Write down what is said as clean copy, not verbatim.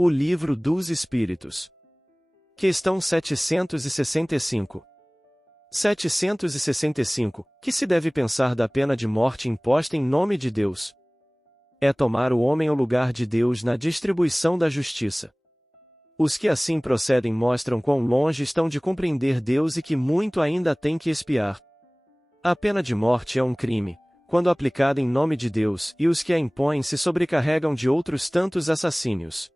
O Livro dos Espíritos. Questão 765. 765. Que se deve pensar da pena de morte imposta em nome de Deus? É tomar o homem ao lugar de Deus na distribuição da justiça. Os que assim procedem mostram quão longe estão de compreender Deus e que muito ainda têm que expiar. A pena de morte é um crime, quando aplicada em nome de Deus, e os que a impõem se sobrecarregam de outros tantos assassínios.